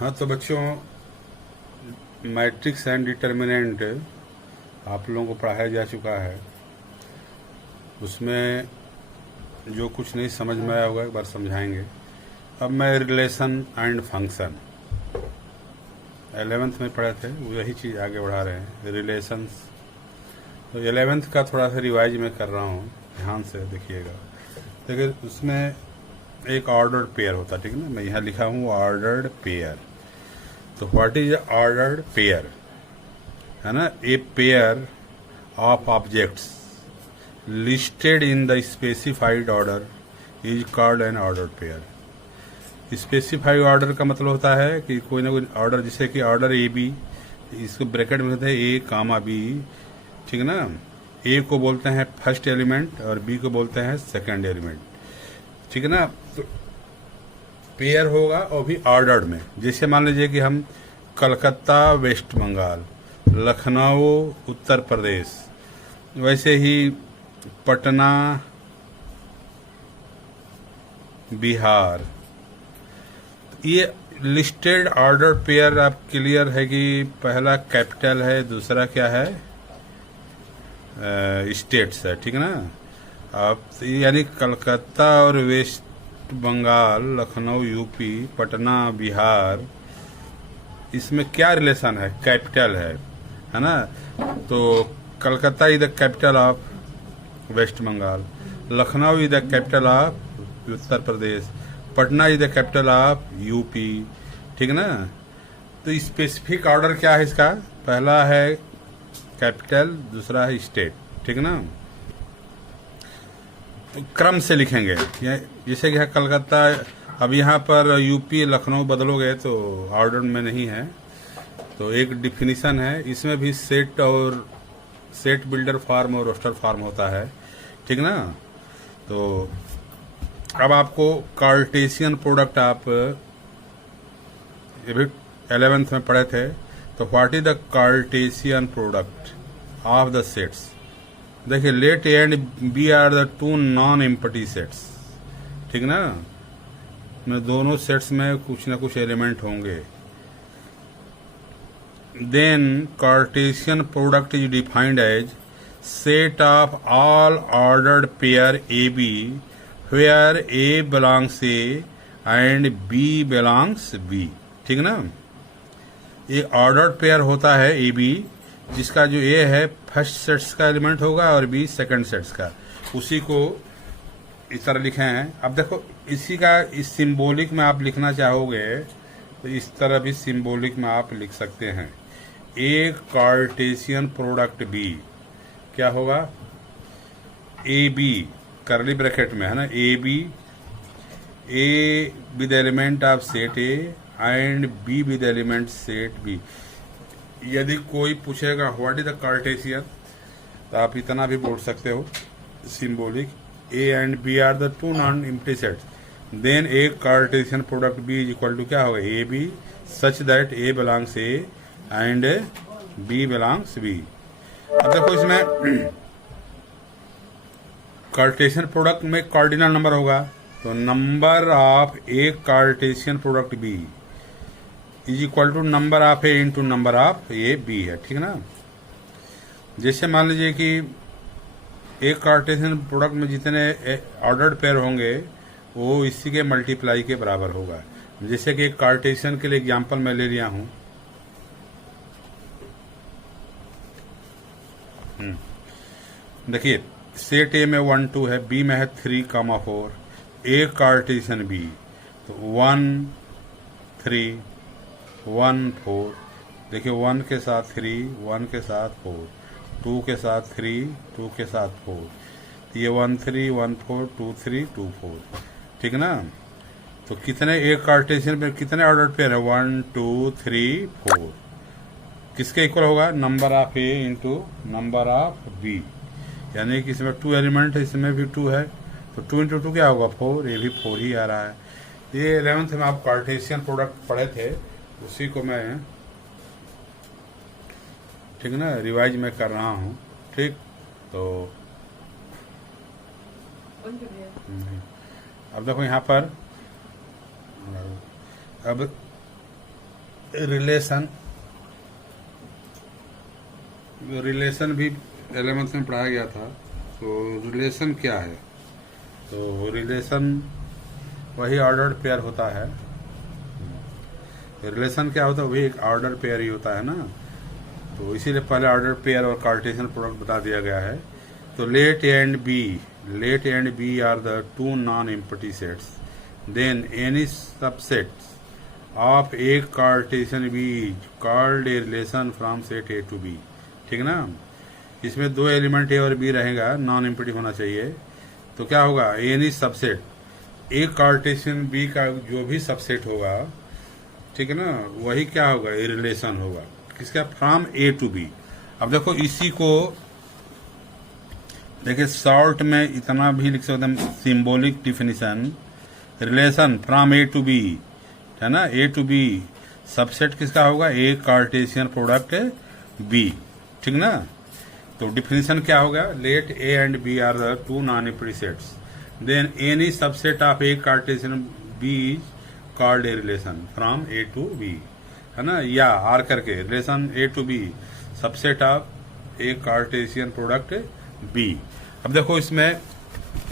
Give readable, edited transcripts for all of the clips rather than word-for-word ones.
हाँ तो बच्चों, मैट्रिक्स एंड डिटर्मिनेंट आप लोगों को पढ़ाया जा चुका है। उसमें जो कुछ नहीं समझ में आया होगा एक बार समझाएंगे। अब मैं रिलेशन एंड फंक्शन 11th में पढ़े थे, वही चीज़ आगे बढ़ा रहे हैं, रिलेशंस। तो 11th का थोड़ा सा रिवाइज मैं कर रहा हूँ, ध्यान से देखिएगा। देखिए उसमें एक ऑर्डर्ड पेयर होता है, ठीक है ना। मैं यहाँ लिखा हूँ ऑर्डर्ड पेयर। तो व्हाट इज ऑर्डर्ड पेयर, है ना। A pair of objects listed in the specified order is called an ordered pair. Specified order का मतलब होता है कि कोई ना कोई ऑर्डर, जैसे कि ऑर्डर ए बी, इसको ब्रैकेट में कहते हैं ए कामा बी, ठीक है ना। ए को बोलते हैं फर्स्ट एलिमेंट और बी को बोलते हैं सेकंड एलिमेंट, ठीक है ना। तो पेयर होगा और भी ऑर्डर्ड में। जैसे मान लीजिए कि हम कलकत्ता वेस्ट बंगाल, लखनऊ उत्तर प्रदेश, वैसे ही पटना बिहार। ये लिस्टेड ऑर्डर पेयर आप क्लियर है कि पहला कैपिटल है, दूसरा क्या है, स्टेट्स है, ठीक है ना। आप यानी कलकत्ता और वेस्ट बंगाल, लखनऊ यूपी, पटना बिहार, इसमें क्या रिलेशन है, कैपिटल है ना। तो Calcutta is the capital of West Bengal, Lucknow is the capital of Uttar Pradesh, Patna is the capital of UP, ठीक है ना। तो स्पेसिफिक ऑर्डर क्या है इसका, पहला है कैपिटल, दूसरा है स्टेट, ठीक है ना। तो क्रम से लिखेंगे, जैसे कि है कलकत्ता, अब यहाँ पर यूपी लखनऊ बदलोगे तो ऑर्डर में नहीं है। तो एक डिफिनीशन है, इसमें भी सेट और सेट बिल्डर फॉर्म और रोस्टर फॉर्म होता है, ठीक ना। तो अब आपको कार्टेशियन प्रोडक्ट, आप ये भी 11th में पढ़े थे। तो what is the cartesian product of the sets. देखिए let A and B are the two non empty sets, ठीक ना। में दोनों सेट्स में कुछ ना कुछ एलिमेंट होंगे। Then Cartesian product is defined as set of all ordered pair A B where A belongs A and B belongs B, ठीक ना। ये ऑर्डर्ड पेयर होता है ए बी, जिसका जो ए है फर्स्ट सेट्स का एलिमेंट होगा और बी सेकंड सेट्स का। उसी को इस तरह लिखे हैं। अब देखो इसी का इस सिंबॉलिक में आप लिखना चाहोगे तो इस तरह भी सिंबॉलिक में आप लिख सकते हैं। ए कार्टेशियन प्रोडक्ट बी क्या होगा, ए बी करली ब्रैकेट में, है ना, A B, A with element of set A and B with element set B. यदि कोई पूछेगा व्हाट इज द कार्टेशियन, तो आप इतना भी बोल सकते हो symbolic, A and B are the two non empty sets, then A Cartesian product B is equal to क्या होगा, A B such that A belongs A and B belongs B. अब देखो इसमें कार्टेशियन प्रोडक्ट में cardinal number होगा, तो number of A Cartesian product B is equal to number of A into number of A B है, ठीक है ना। जैसे मान लीजिए कि एक कार्टेशियन प्रोडक्ट में जितने ऑर्डर्ड पेयर होंगे वो इसी के मल्टीप्लाई के बराबर होगा। जैसे कि एक कार्टेशियन के लिए एग्जांपल मैं ले लिया हूं, देखिए सेट ए में 1 2 है, बी में है 3 4, ए कार्टेशियन बी, तो 1 3 1 4, देखिए 1 के साथ 3, 1 के साथ 4, 2 के साथ 3, 2 के साथ 4, ये 1 3 1 4 2 3 2 4, ठीक है ना। तो कितने एक कार्टेशियन में कितने ऑर्डर पेयर है, 1 2 3 4, किसके इक्वल होगा, number of A into number of B, यानी कि इसमें 2 एलिमेंट है, इसमें भी 2 है, तो 2 इंटू 2 क्या होगा, 4, ये भी 4 ही आ रहा है। ये 11th में आप कार्टेशियन प्रोडक्ट पढ़े थे, उसी को मैं, ठीक है ना, रिवाइज में कर रहा हूँ, ठीक। तो अब देखो यहाँ पर, अब रिलेशन भी 11th में पढ़ाया गया था। तो रिलेशन क्या है? तो रिलेशन वही ऑर्डर्ड पेयर होता है। रिलेशन क्या होता है? वही एक ऑर्डर पेयर ही होता है ना। तो इसीलिए पहले ऑर्डर पेयर और कार्टेशियन प्रोडक्ट बता दिया गया है। तो let A and B are the two non empty sets, then any subset of A Cartesian B is called a relation from set A to B. ठीक ना? इसमें दो एलिमेंट ए और बी रहेगा, नॉन एम्प्टी होना चाहिए। तो क्या होगा? एनी सबसेट, एक कार्टेशियन बी का जो भी सबसेट होगा, ठीक है ना, वही क्या होगा? ए रिलेशन होगा। किसका? From A to B. अब देखो इसी को देखिए शॉर्ट में इतना भी लिख सकते हैं, symbolic definition, relation from A to B, है ना। ए टू बी सबसेट किसका होगा? A Cartesian product B. ठीक ना? तो डिफिनीशन क्या होगा? Let A and B are the two non empty sets, then any subset of A Cartesian B is called a relation from A to B, है ना। या आर करके relation A to B subset of A Cartesian product B. अब देखो इसमें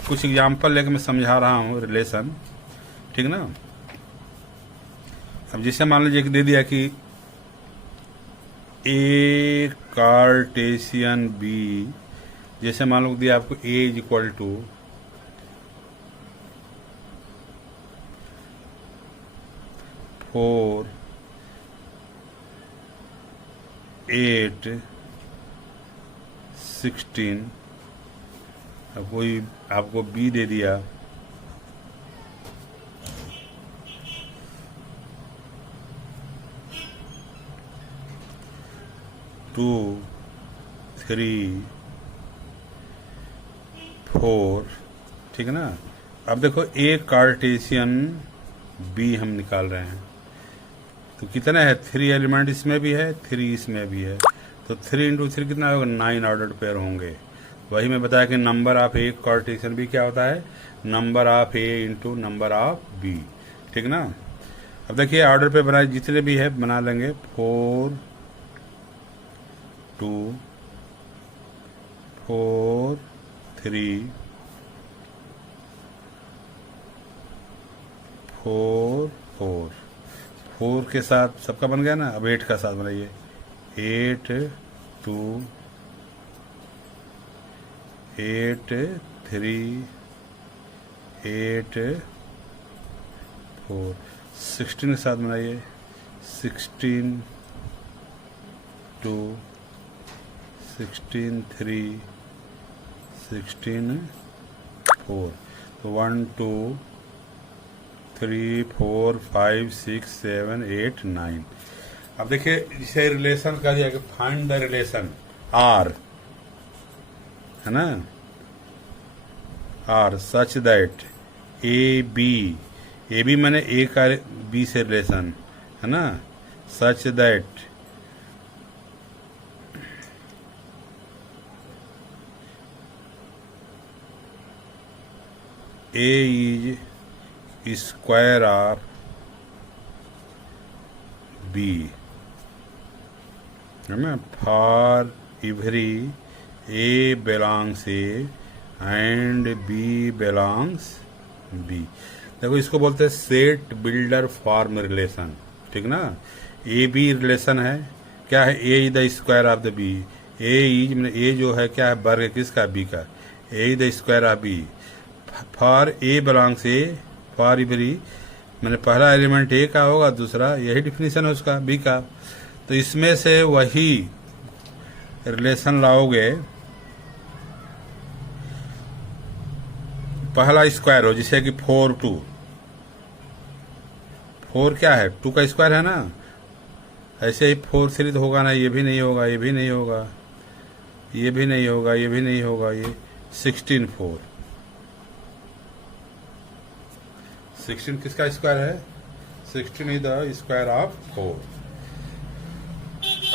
कुछ example लेके मैं समझा रहा हूँ रिलेशन। ठीक ना? अब जैसे मान लीजिए कि दे दिया कि ए कार्टेशियन बी, जैसे मान लो दिया आपको ए इज इक्वल टू 4 8 16, अब कोई आपको बी दे दिया 2 3 4। ठीक है ना? अब देखो ए कार्टेशियन बी हम निकाल रहे हैं, तो कितना है? 3 एलिमेंट इसमें भी है, 3 इसमें भी है। तो 3 इंटू 3 कितना होगा? 9 ऑर्डर्ड पेयर होंगे। वही मैं बताया कि number of A Cartesian B क्या होता है? Number of A into number of B. ठीक ना? अब देखिए ऑर्डर पे बनाए जितने भी है बना लेंगे। 4 2 4 3 4 4 4 के साथ सबका बन गया ना। अब 8 का साथ बनाइए। 8 2 8 3 8 4 16 के साथ बनाइए। 16 2 16 3 16 4। तो 1 2 3 4 5 6 7 8 9। अब देखिए इसे रिलेशन का दिया कि फाइंड द रिलेशन आर, है ना, R such that A B मैंने ए का बी से रिलेशन, है ना, such that A is square of B, है ना, for every A belongs A and B belongs B. देखो इसको बोलते हैं सेट बिल्डर फॉर्म रिलेशन। ठीक ना? ए बी रिलेशन है, क्या है? A is the square of the B. A is मैंने ए जो है क्या है? वर्ग किसका? बी का। A is the square of B for A belongs A, for every मैंने पहला एलिमेंट ए का होगा, दूसरा यही डिफिनीशन है उसका बी का। तो इसमें से वही रिलेशन लाओगे, पहला स्क्वायर हो, जिसे कि 4 2 4 क्या है? 2 का स्क्वायर है ना। ऐसे ही 4 3 तो होगा ना, ये भी नहीं होगा, ये भी नहीं होगा, ये भी नहीं होगा, ये भी नहीं होगा। ये 16 4 16 किसका स्क्वायर है? 16 इज द स्क्वायर ऑफ 4।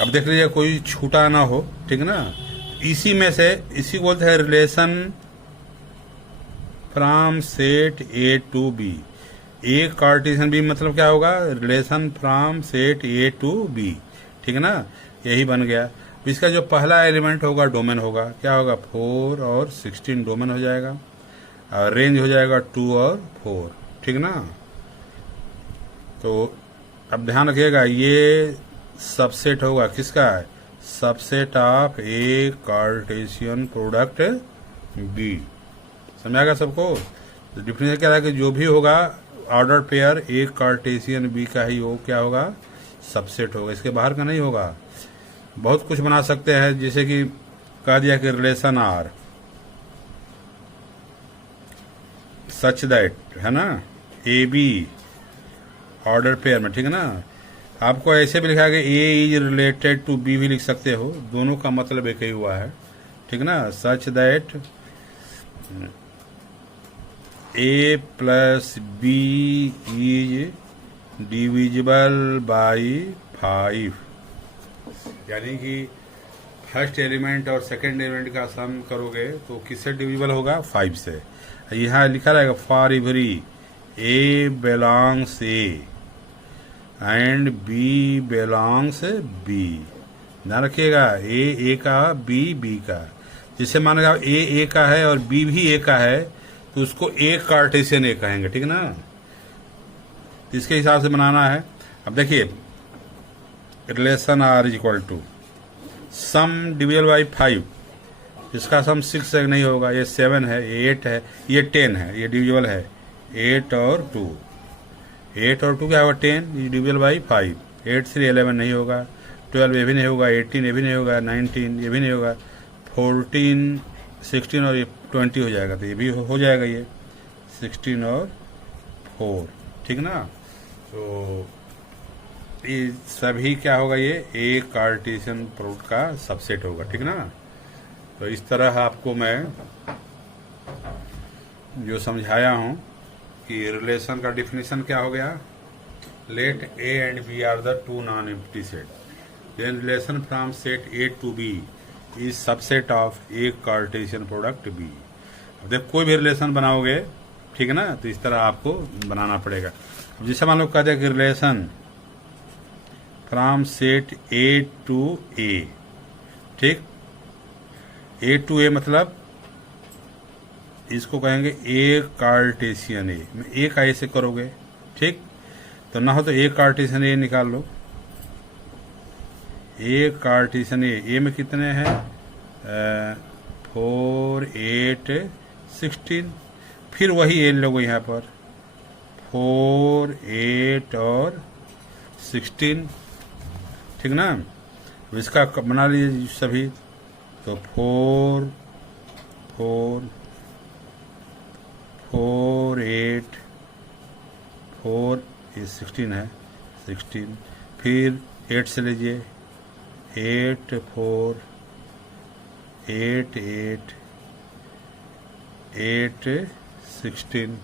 अब देख लीजिए कोई छूटा ना हो। ठीक ना? इसी में से इसी को बोलते हैं relation from set A to B. A Cartesian B मतलब क्या होगा, relation from set A to B, ठीक है ना, यही बन गया। इसका जो पहला एलिमेंट होगा डोमेन होगा, क्या होगा 4 और 16 डोमेन हो जाएगा, और रेंज हो जाएगा 2 और 4, ठीक ना। तो अब ध्यान रखिएगा, ये सबसेट होगा किसका, subset of A Cartesian product B. समझाएगा सबको। तो डिफिनेशन क्या है कि जो भी होगा ऑर्डर पेयर एक कार्टेशियन बी का ही हो, क्या होगा, सबसेट होगा, इसके बाहर का नहीं होगा। बहुत कुछ बना सकते हैं, जैसे कि कह दिया कि रिलेशन आर सच दैट, है ना, ए बी ऑर्डर पेयर में, ठीक है ना। आपको ऐसे भी लिखा है कि A is related to be भी लिख सकते हो, दोनों का मतलब एक ही हुआ है, ठीक ना। Such that A plus B is divisible by 5, यानी कि फर्स्ट एलिमेंट और सेकंड एलिमेंट का सम करोगे तो किससे डिविजिबल होगा, 5 से। यहाँ लिखा रहेगा for every A belongs A and B belongs B. ध्यान रखिएगा, ए का, बी का। जिससे मानेगा ए का है और बी भी ए का है, तो उसको ए कार्टेशियन ए कहेंगे, ठीक ना। इसके हिसाब से बनाना है। अब देखिए, relation R is equal to sum divisible by 5, इसका सम 6 से नहीं होगा, ये 7 है, ये 8 है, ये 10 है, ये डिविजिबल है 8 और 2, 8 और 2 क्या होगा 10, ये डिविजिबल बाई 5, 8 से 11 नहीं होगा, 12 ये भी नहीं होगा, 18 ये भी नहीं होगा, 19 ये भी नहीं होगा, 14 16 और ये 20 हो जाएगा, तो ये भी हो जाएगा, ये 16 और 4, ठीक ना। तो ये सभी क्या होगा, ये ए कार्टेशियन प्रोडक्ट का सबसेट होगा, ठीक ना। तो इस तरह आपको मैं जो समझाया हूँ कि रिलेशन का डिफिनेशन क्या हो गया, let A and B are the two non empty set, then relation from set A to B is subset of A Cartesian product B. अब देख कोई भी रिलेशन बनाओगे, ठीक है ना, तो इस तरह आपको बनाना पड़ेगा। अब जैसे मान लो कह दिया कि relation from set A to A, ठीक, ए टू ए मतलब इसको कहेंगे ए कार्टेशियन ए, ए का ए से करोगे, ठीक, तो ना हो तो ए कार्टेशियन ए निकाल लो। ए कार्टेशियन ए में कितने हैं, 4 8 16, फिर वही ए लोगो यहाँ पर 4 8 और 16, ठीक ना। इसका बना लीजिए सभी, तो 4 4 4 8 4, ये 16 है, 16, फिर 8 से लीजिए 8 4 8 8 8 16,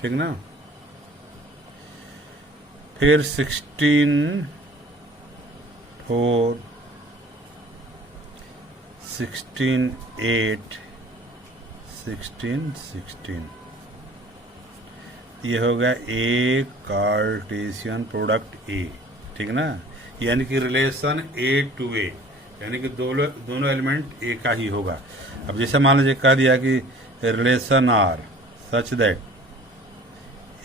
ठीक ना। फिर 16 4 16 8 16 16, ये हो गया ए कार्टेशियन प्रोडक्ट ए, ठीक ना। यानी कि रिलेशन ए टू ए, यानी कि दोनों एलिमेंट ए का ही होगा। अब जैसे मान लीजिए कह दिया कि relation R such that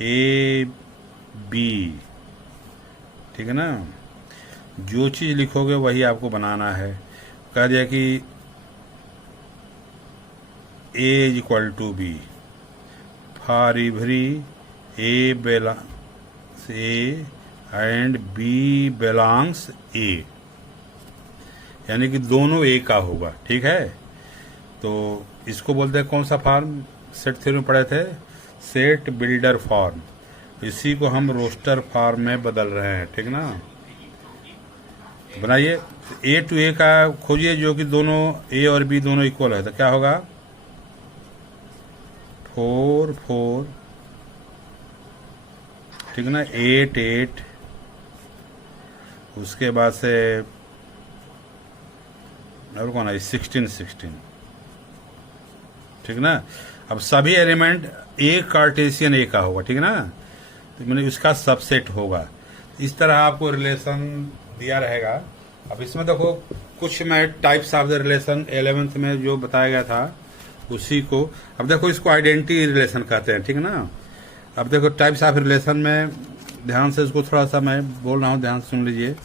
A B, ठीक है ना, जो चीज़ लिखोगे वही आपको बनाना है। कह दिया कि A is equal to B for every A belongs A and B belongs A, यानी कि दोनों ए का होगा, ठीक है। तो इसको बोलते हैं कौन सा फॉर्म, सेट थ्योरी में पढ़े थे, सेट बिल्डर फॉर्म, इसी को हम रोस्टर फॉर्म में बदल रहे हैं, ठीक ना। बनाइए, ए टू ए का खोजिए जो कि दोनों ए और बी दोनों इक्वल है, तो क्या होगा 4 4, ठीक ना, 8 8, उसके बाद से और कौन है 16 16, ठीक ना। अब सभी एलिमेंट एक कार्टेशियन ए का होगा, ठीक है ना, तो मैंने इसका सबसेट होगा। इस तरह आपको रिलेशन दिया रहेगा। अब इसमें देखो कुछ मैं types of the relation 11th में जो बताया गया था उसी को, अब देखो इसको आइडेंटिटी रिलेशन कहते हैं, ठीक है ना। अब देखो टाइप्स ऑफ रिलेशन में ध्यान से इसको थोड़ा सा मैं बोल रहा हूँ, ध्यान से सुन लीजिए।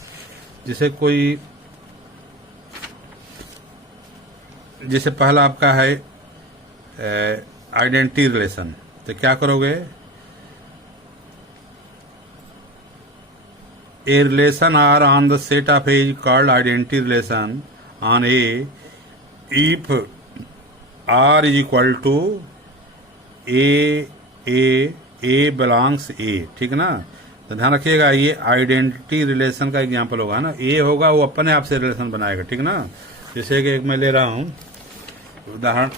जैसे कोई, जैसे पहला आपका है आइडेंटिटी रिलेशन, तो क्या करोगे, a relation R on the set of A is called identity relation on A if R is equal to A belongs A, ठीक है ना। तो ध्यान रखिएगा ये आइडेंटिटी रिलेशन का एग्जांपल होगा ना, ए होगा वो अपने आप से रिलेशन बनाएगा, ठीक है ना। जैसे कि एक मैं ले रहा हूं उदाहरण,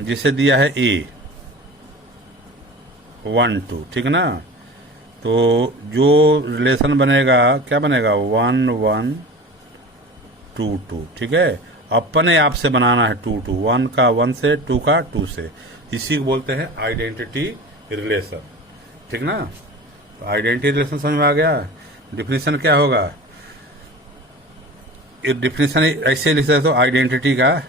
जिसे दिया है ए 1 2, ठीक है ना। तो जो रिलेशन बनेगा क्या बनेगा 1 1 2 2, ठीक है। अपने आप से बनाना है 2 2, 1 का 1 से, 2 का 2 से, इसी को बोलते हैं आइडेंटिटी रिलेशन, ठीक ना। तो आइडेंटिटी रिलेशन समझ में आ गया। डिफिनेशन क्या होगा, डिफिनेशन ऐसे लिख सकते हो आइडेंटिटी का,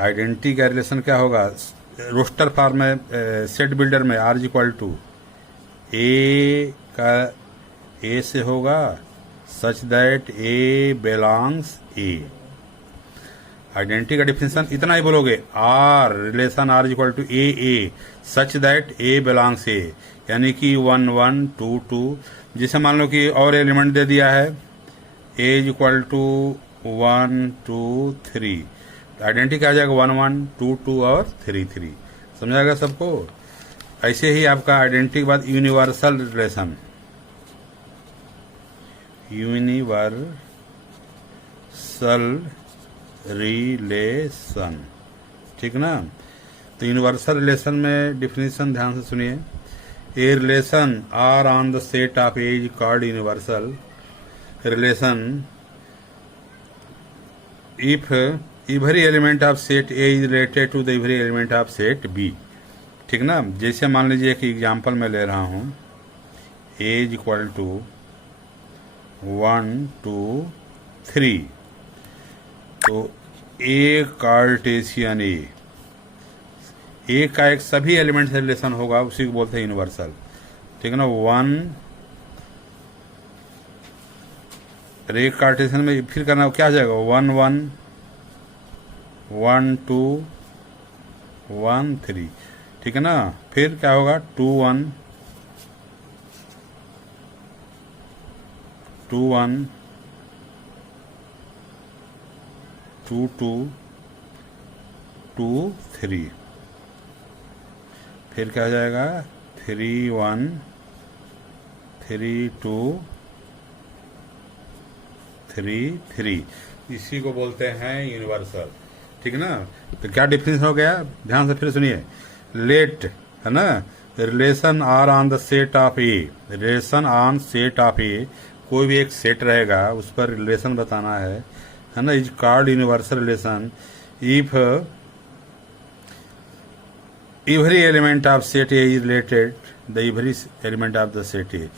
आइडेंटिटी का रिलेशन क्या होगा, रोस्टर फॉर्म में सेट बिल्डर में R is equal to A का ए से होगा such that A belongs A. Identity का डिफिनेशन इतना ही बोलोगे, R relation R is equal to A such that A belongs A, यानी कि 1 1 2 2। जिसे मान लो कि और एलिमेंट दे दिया है A is equal to 1 2 3, identity क्या आ जाएगा 1 1 2 2 और 3 3। समझाएगा सबको। ऐसे ही आपका आइडेंटिटी के बाद यूनिवर्सल रिलेशन, ठीक ना। तो यूनिवर्सल रिलेशन में डिफिनेशन ध्यान से सुनिए, a relation R on the set of A is called universal relation if every element of set A is related to the every element of set B, ठीक ना। जैसे मान लीजिए कि एग्जांपल मैं ले रहा हूँ A इज इक्वल टू 1 2 3, तो A कार्टेशियन ए का एक सभी एलिमेंट से रिलेशन होगा, उसी को बोलते हैं यूनिवर्सल, ठीक है ना। 1 रे कार्टेशियन में फिर करना क्या आ जाएगा 1 1 1 2 1 3, ठीक है ना। फिर क्या होगा 2 1 2 1 2 2 2 3, फिर क्या हो जाएगा 3 1 3 2 3 3, इसी को बोलते हैं यूनिवर्सल, ठीक है ना। तो क्या डिफरेंस हो गया, ध्यान से फिर सुनिए। लेट है ना, relation R on the set of A, relation on set of A, कोई भी एक सेट रहेगा उस पर रिलेशन बताना है ना। Is called universal relation if every element of set A is related the every element of the set ए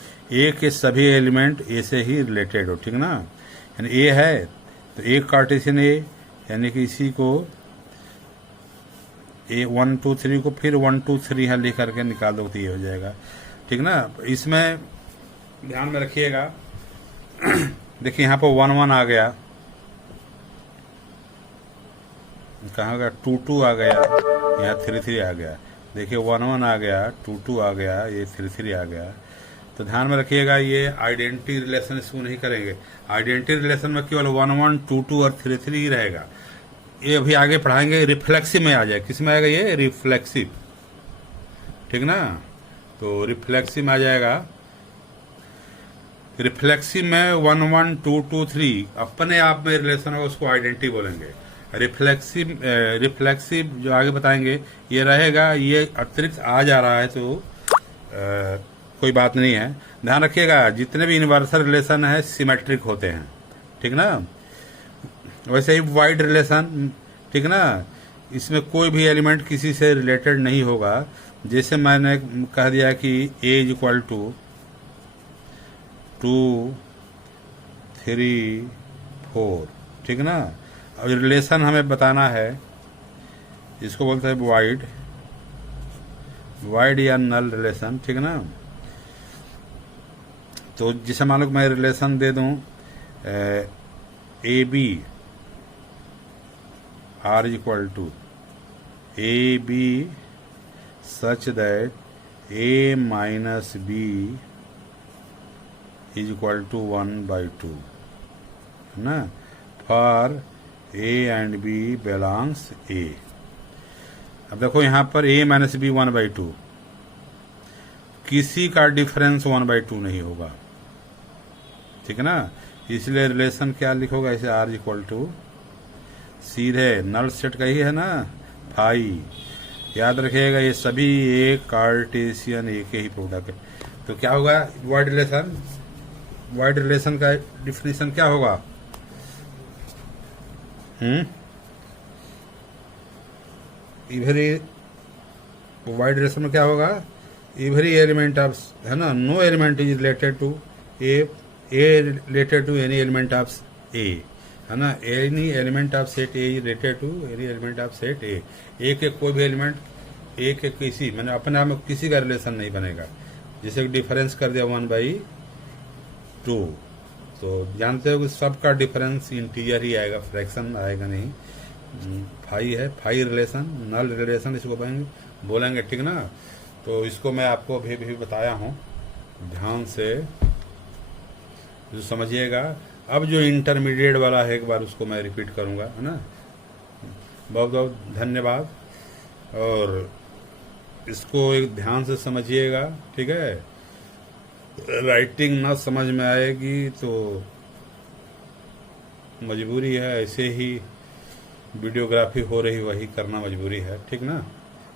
के सभी एलिमेंट ए से ही रिलेटेड हो, ठीक ना। यानी ए है तो एक कार्टेशियन ए, यानी कि इसी को ए 1 2 3 को फिर 1 2 3 है लिख करके निकाल दो तो ये हो जाएगा, ठीक ना। इसमें ध्यान में रखिएगा देखिए यहाँ पर 1 1 आ गया, कहाँ गया 2 2 आ गया, यहाँ 3 3 आ गया। देखिए 1 1 आ गया, 2 2 आ गया, ये 3 3 आ गया। तो ध्यान में रखिएगा ये आइडेंटिटी रिलेशन इसको नहीं करेंगे। आइडेंटिटी रिलेशन में केवल 1 1 2 2 और 3 3 ही रहेगा। ये अभी आगे पढ़ाएंगे रिफ्लेक्सिव में आ जाए, किस में आएगा ये रिफ्लेक्सिव, ठीक ना। तो रिफ्लेक्सिव में आ जाएगा, रिफ्लेक्सिव में 1 1 2 2 3 अपने आप में रिलेशन होगा, उसको आइडेंटिटी बोलेंगे। रिफ्लेक्सिव जो आगे बताएंगे ये रहेगा, ये अतिरिक्त आ जा रहा है तो कोई बात नहीं है। ध्यान रखिएगा जितने भी इन्वर्सल रिलेशन है सिमेट्रिक होते हैं, ठीक ना। वैसे ही वाइड रिलेशन, ठीक ना, इसमें कोई भी एलिमेंट किसी से रिलेटेड नहीं होगा। जैसे मैंने कह दिया कि ए इज इक्वल टू 2 3 4, ठीक ना। अब रिलेशन हमें बताना है, इसको बोलते हैं वाइड या नल रिलेशन, ठीक ना। तो जिसे मान लो मैं रिलेशन दे दूं A B R is equal to A B such that A minus B is equal to 1/2, है ना, for A and B belongs A. अब देखो यहाँ पर a माइनस बी 1/2, किसी का डिफरेंस 1/2 नहीं होगा, ठीक है ना। इसलिए रिलेशन क्या लिखोगा, इसे r इक्वल टू सीधे नल सेट का ही है ना, फाई। याद रखिएगा ये सभी एक कार्टेशियन एक ही प्रोडक्ट है। तो क्या होगा वाइड रिलेशन का डिफिनेशन क्या होगा, इवरी वाइड रिलेशन में क्या होगा, इवरी एलिमेंट ऑफ, है ना, no element is related to A related to any element of A, है ना, any element of set A is related to any element of set A. एक कोई भी एलिमेंट एक किसी, मैंने अपने आप में किसी का रिलेशन नहीं बनेगा। जैसे डिफरेंस कर दिया 1/2, तो जानते हो कि सबका डिफरेंस इंटीजर ही आएगा, फ्रैक्शन आएगा नहीं। फाई है, फाई रिलेशन, नल रिलेशन इसको बोलेंगे, ठीक ना। तो इसको मैं आपको अभी भी बताया हूँ, ध्यान से जो समझिएगा। अब जो इंटरमीडिएट वाला है एक बार उसको मैं रिपीट करूँगा, है ना। बहुत बहुत धन्यवाद, और इसको एक ध्यान से समझिएगा, ठीक है। राइटिंग ना समझ में आएगी तो मजबूरी है, ऐसे ही वीडियोग्राफी हो रही वही करना मजबूरी है, ठीक ना।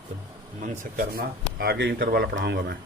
तो मन से करना, आगे इंटर वाला पढ़ाऊंगा मैं।